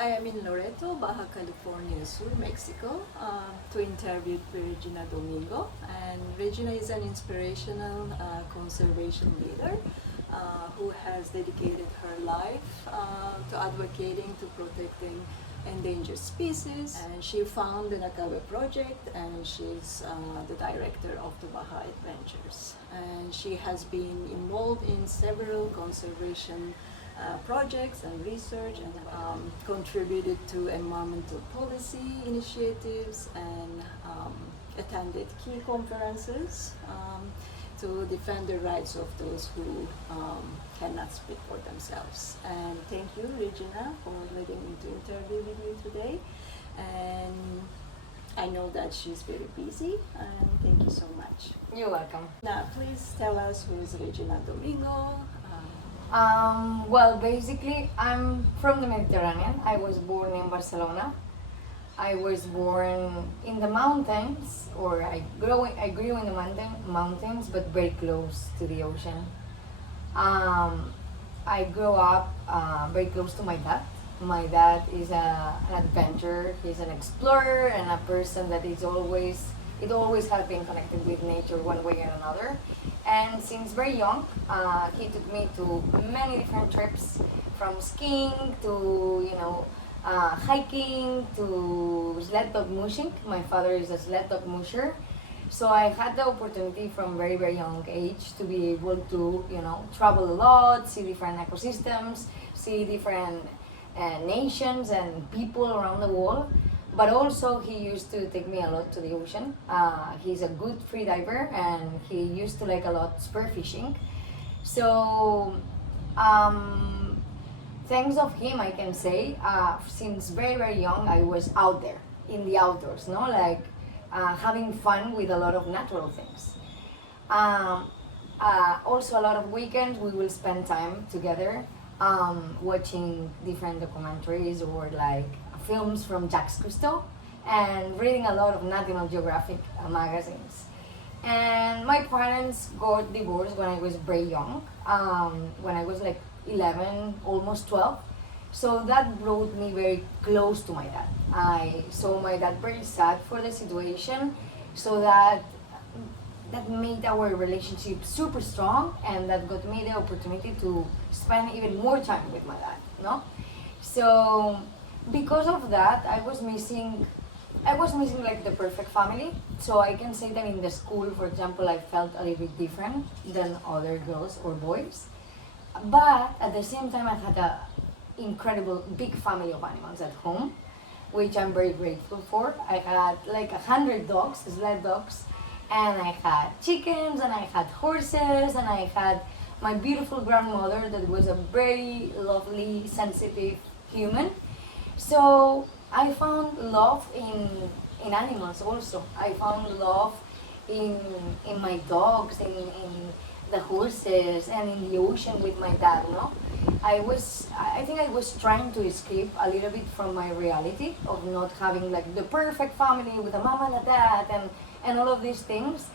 I am in Loreto, Baja California Sur, Mexico, to interview Regina Domingo. And Regina is an inspirational conservation leader who has dedicated her life to advocating to protecting endangered species. And she found the Nakawe Project, and she's the director of the Baja Adventures. And she has been involved in several conservation projects and research, and contributed to environmental policy initiatives, and attended key conferences to defend the rights of those who cannot speak for themselves. And thank you, Regina, for letting me to interview with you today. And I know that she's very busy, and thank you so much. You're welcome. Now, please tell us who is Regina Domingo. Well, basically, I'm from the Mediterranean. I was born in Barcelona. I was born in the mountains, or I grew in the mountains, but very close to the ocean. I grew up very close to my dad. My dad is an adventurer. He's an explorer and a person that is always has been connected with nature one way or another. And since very young, he took me to many different trips, from skiing to hiking to sled dog mushing. My father is a sled dog musher, so I had the opportunity from very young age to be able to travel a lot, see different ecosystems, see different nations and people around the world. But also he used to take me a lot to the ocean. He's a good free diver, and he used to like a lot spearfishing. So thanks of him, I can say, since very young I was out there in the outdoors, having fun with a lot of natural things. Also a lot of weekends we will spend time together, watching different documentaries or films from Jacques Cousteau, and reading a lot of National Geographic magazines. And my parents got divorced when I was very young, when I was 11, almost 12. So that brought me very close to my dad. I saw my dad very sad for the situation, so that made our relationship super strong, and that got me the opportunity to spend even more time with my dad, So because of that, I was missing the perfect family. So I can say that in the school, for example, I felt a little bit different than other girls or boys. But at the same time, I had an incredible big family of animals at home, which I'm very grateful for. I had 100 dogs, sled dogs, and I had chickens, and I had horses, and I had my beautiful grandmother that was a very lovely, sensitive human. So I found love in animals also. I found love in my dogs, in the horses, and in the ocean with my dad, I think I was trying to escape a little bit from my reality of not having the perfect family with a mom and a dad and all of these things.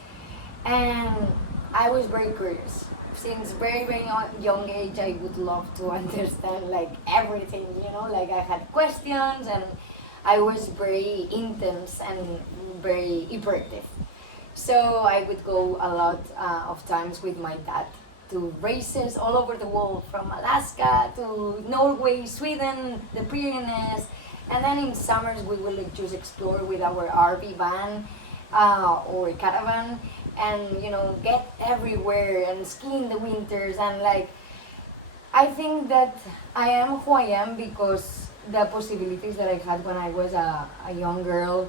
And I was very curious. Since very young age, I would love to understand everything, I had questions, and I was very intense and very hyperactive. So I would go a lot of times with my dad to races all over the world, from Alaska to Norway, Sweden, the Pyrenees, and then in summers we will just explore with our RV van or caravan, and get everywhere and ski in the winters. And I think that I am who I am because the possibilities that I had when I was a young girl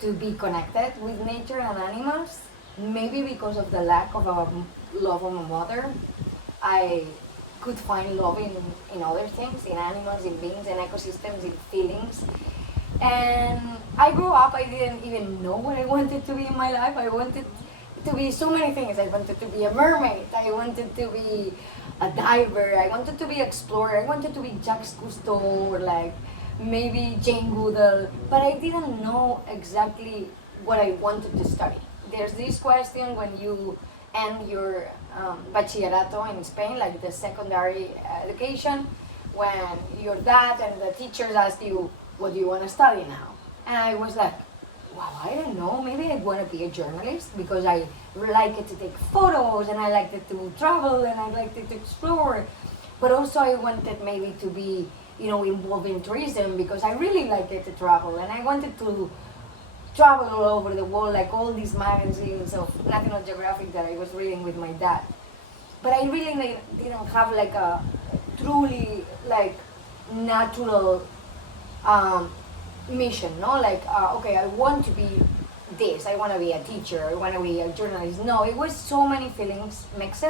to be connected with nature and animals, maybe because of the lack of a love of my mother, I could find love in other things, in animals, in beings, in ecosystems, in feelings. And I grew up, I didn't even know what I wanted to be in my life. I wanted to be so many things. I wanted to be a mermaid, I wanted to be a diver, I wanted to be an explorer, I wanted to be Jacques Cousteau, or maybe Jane Goodall, but I didn't know exactly what I wanted to study. There's this question when you end your bachillerato in Spain, the secondary education, when your dad and the teachers ask you, what do you want to study now? And I was like, wow, I don't know, maybe I want to be a journalist because I like it to take photos and I like it to travel and I like it to explore. But also I wanted maybe to be, involved in tourism because I really like it to travel and I wanted to travel all over the world, like all these magazines of National Geographic that I was reading with my dad. But I really didn't have like a truly like natural mission, no? Like, okay, I want to be this, I want to be a teacher, I want to be a journalist. No, it was so many feelings mixed,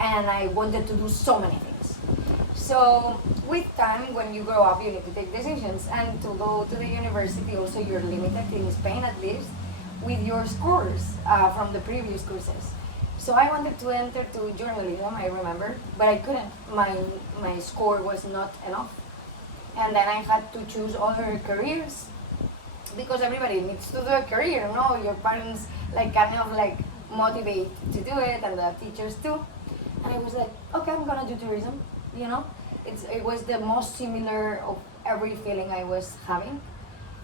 and I wanted to do so many things. So with time, when you grow up, you need to take decisions, and to go to the university also you're limited, in Spain at least, with your scores from the previous courses. So I wanted to enter to journalism, I remember, but I couldn't. My score was not enough. And then I had to choose other careers because everybody needs to do a career, no? Your parents kind of motivate to do it, and the teachers too. And I was like, okay, I'm gonna do tourism, It was the most similar of every feeling I was having.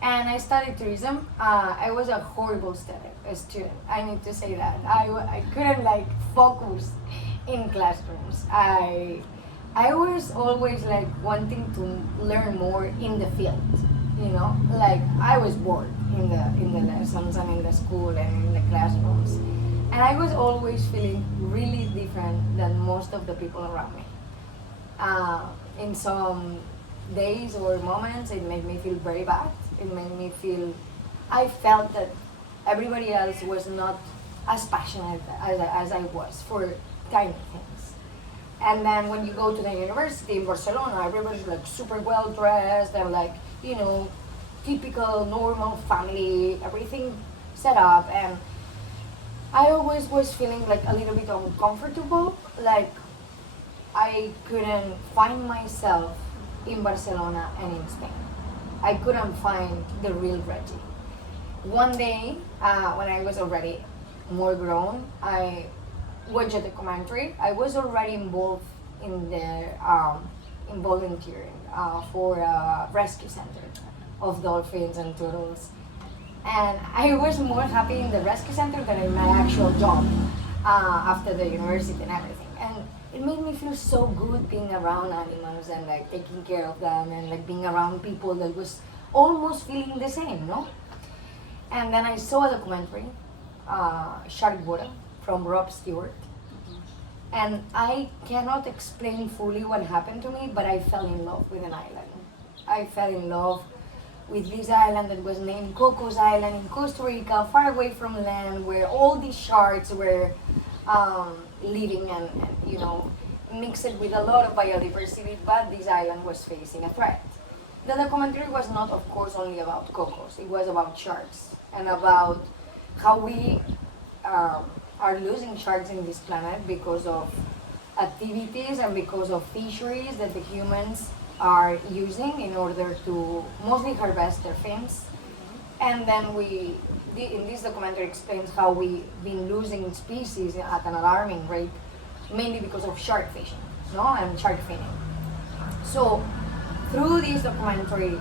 And I studied tourism. I was a horrible student. I need to say that. I couldn't focus in classrooms. I was always wanting to learn more in the field, I was bored in the lessons and in the school and in the classrooms. And I was always feeling really different than most of the people around me. In some days or moments, it made me feel very bad. It made me feel, I felt that everybody else was not as passionate as I was for tiny things. And then when you go to the university in Barcelona, everybody's super well dressed and typical normal family, everything set up. And I always was feeling a little bit uncomfortable, I couldn't find myself in Barcelona and in Spain. I couldn't find the real Regi. One day, when I was already more grown, I watched a documentary. I was already involved in volunteering for a rescue center of dolphins and turtles. And I was more happy in the rescue center than in my actual job after the university and everything. And it made me feel so good being around animals and taking care of them and being around people that was almost feeling the same, no? And then I saw a documentary, Shark Water, from Rob Stewart. And I cannot explain fully what happened to me, but I fell in love with an island. I fell in love with this island that was named Cocos Island in Costa Rica, far away from land, where all these sharks were living and mixed with a lot of biodiversity, but this island was facing a threat. The documentary was not, of course, only about cocos. It was about sharks and about how we are losing sharks in this planet because of activities and because of fisheries that the humans are using in order to mostly harvest their fins. And then in this documentary explains how we've been losing species at an alarming rate, mainly because of shark fishing, and shark finning. So through this documentary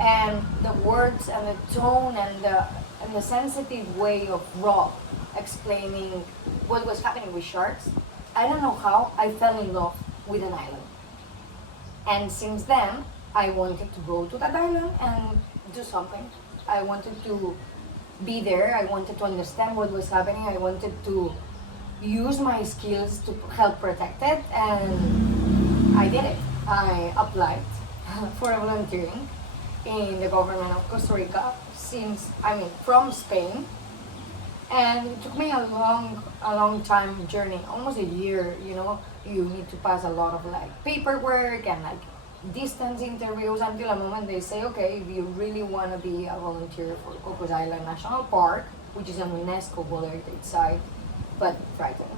and the words and the tone and the sensitive way of Rob explaining what was happening with sharks, I don't know how, I fell in love with an island. And since then, I wanted to go to that island and do something. I wanted to be there, I wanted to understand what was happening, I wanted to use my skills to help protect it, and I did it. I applied for volunteering in the government of Costa Rica from Spain. And it took me a long time journey, almost a year, You need to pass a lot of paperwork and distance interviews until a moment they say, okay, if you really want to be a volunteer for Cocos Island National Park, which is an UNESCO bollard site, but frightening,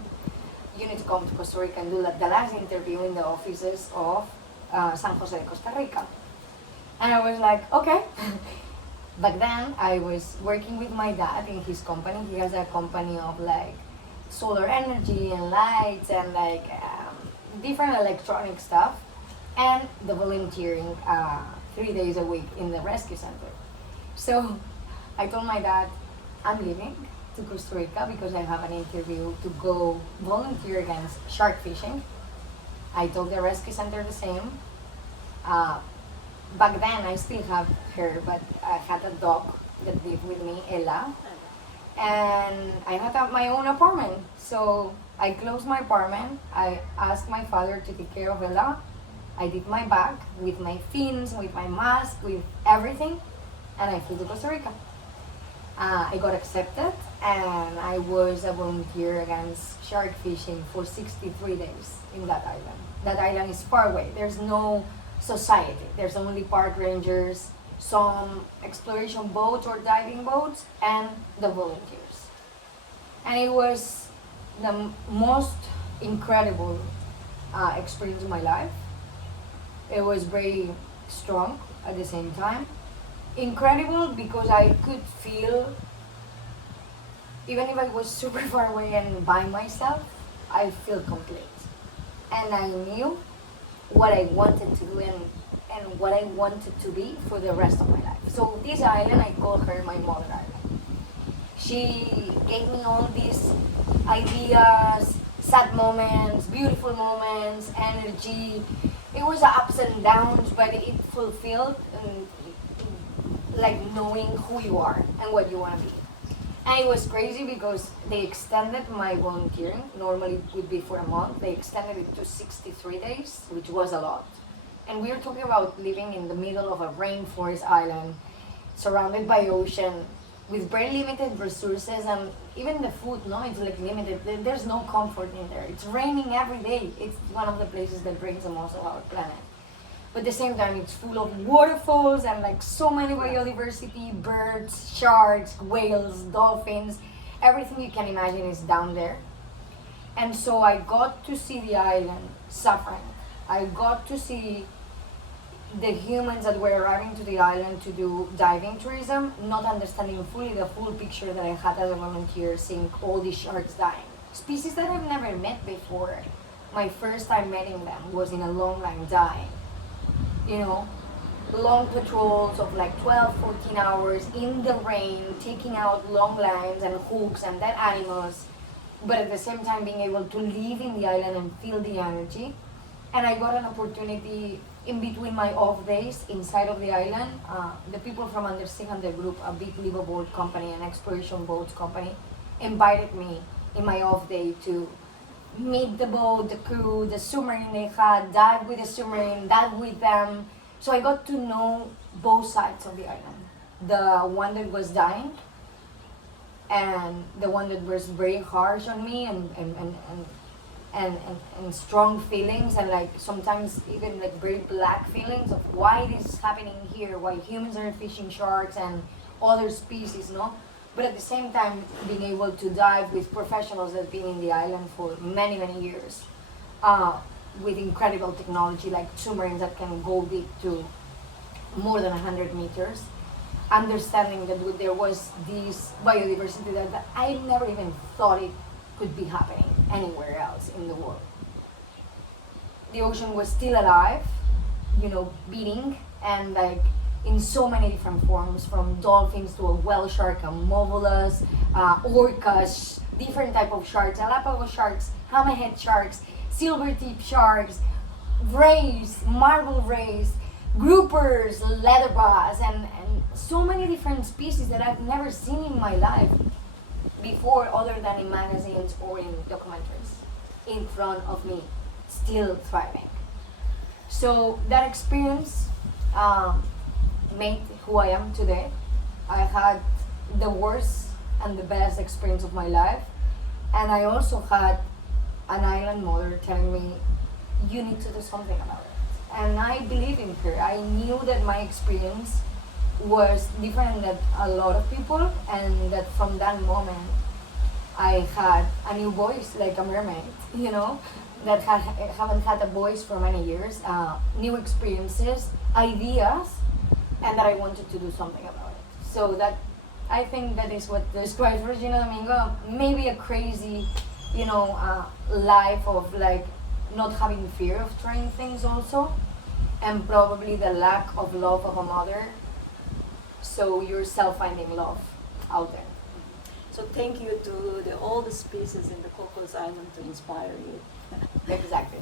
you need to come to Costa Rica and do the last interview in the offices of San Jose de Costa Rica. And I was like, okay. Back then, I was working with my dad in his company. He has a company of solar energy and lights and different electronic stuff. and the volunteering 3 days a week in the rescue center. So I told my dad, I'm leaving to Costa Rica because I have an interview to go volunteer against shark fishing. I told the rescue center the same. Back then, I still have her, but I had a dog that lived with me, Ella, and I had my own apartment. So I closed my apartment. I asked my father to take care of Ella. I did my bag with my fins, with my mask, with everything, and I flew to Costa Rica. I got accepted, and I was a volunteer against shark fishing for 63 days in that island. That island is far away. There's no society. There's only park rangers, some exploration boats or diving boats, and the volunteers. And it was the most incredible experience of my life. It was very strong at the same time. Incredible because I could feel, even if I was super far away and by myself, I feel complete. And I knew what I wanted to do and what I wanted to be for the rest of my life. So this island, I call her my mother island. She gave me all these ideas, sad moments, beautiful moments, energy. It was ups and downs, but it fulfilled like knowing who you are and what you want to be. And it was crazy because they extended my volunteering. Normally it would be for a month. They extended it to 63 days, which was a lot. And we were talking about living in the middle of a rainforest island, surrounded by ocean, with very limited resources, and even the food, no, it's like limited. There's no comfort in there. It's raining every day. It's one of the places that brings the most of our planet. But at the same time, it's full of waterfalls and like so many biodiversity, birds, sharks, whales, dolphins, everything you can imagine is down there. And so I got to see the island suffering. I got to see the humans that were arriving to the island to do diving tourism, not understanding fully the full picture that I had as a volunteer, seeing all these sharks dying. Species that I've never met before. My first time meeting them was in a long line dying. You know, long patrols of like 12, 14 hours in the rain, taking out long lines and hooks and dead animals, but at the same time being able to live in the island and feel the energy. And I got an opportunity in between my off days inside of the island. The people from Under 600 Group, a big liveaboard company, an exploration boats company, invited me in my off day to meet the boat, the crew, the submarine they had, dive with the submarine, dive with them. So I got to know both sides of the island. The one that was dying and the one that was very harsh on me and strong feelings, and like sometimes even like very black feelings of why this is happening here, why humans are fishing sharks and other species, no? But at the same time, being able to dive with professionals that have been in the island for many, many years, with incredible technology like submarines that can go deep to more than 100 meters, understanding that there was this biodiversity that I never even thought it could be happening anywhere else in the world. The ocean was still alive, you know, beating, and like in so many different forms, from dolphins to a whale shark, a movulus, orcas, different type of sharks, Galapagos sharks, hammerhead sharks, silver tip sharks, rays, marble rays, groupers, leatherbass, and so many different species that I've never seen in my life before, other than in magazines or in documentaries, in front of me, still thriving. So that experience made who I am today. I had the worst and the best experience of my life, and I also had an island mother telling me, you need to do something about it. And I believe in her. I knew that my experience was different than a lot of people, and that from that moment I had a new voice, like a mermaid, you know, that haven't had a voice for many years, new experiences, ideas, and that I wanted to do something about it. So that, I think that is what describes Regina Domingo. Maybe a crazy, you know, life of like not having fear of trying things also, and probably the lack of love of a mother. So you're self-finding love out there. So thank you to all the species in the Cocos Island to inspire you. Exactly.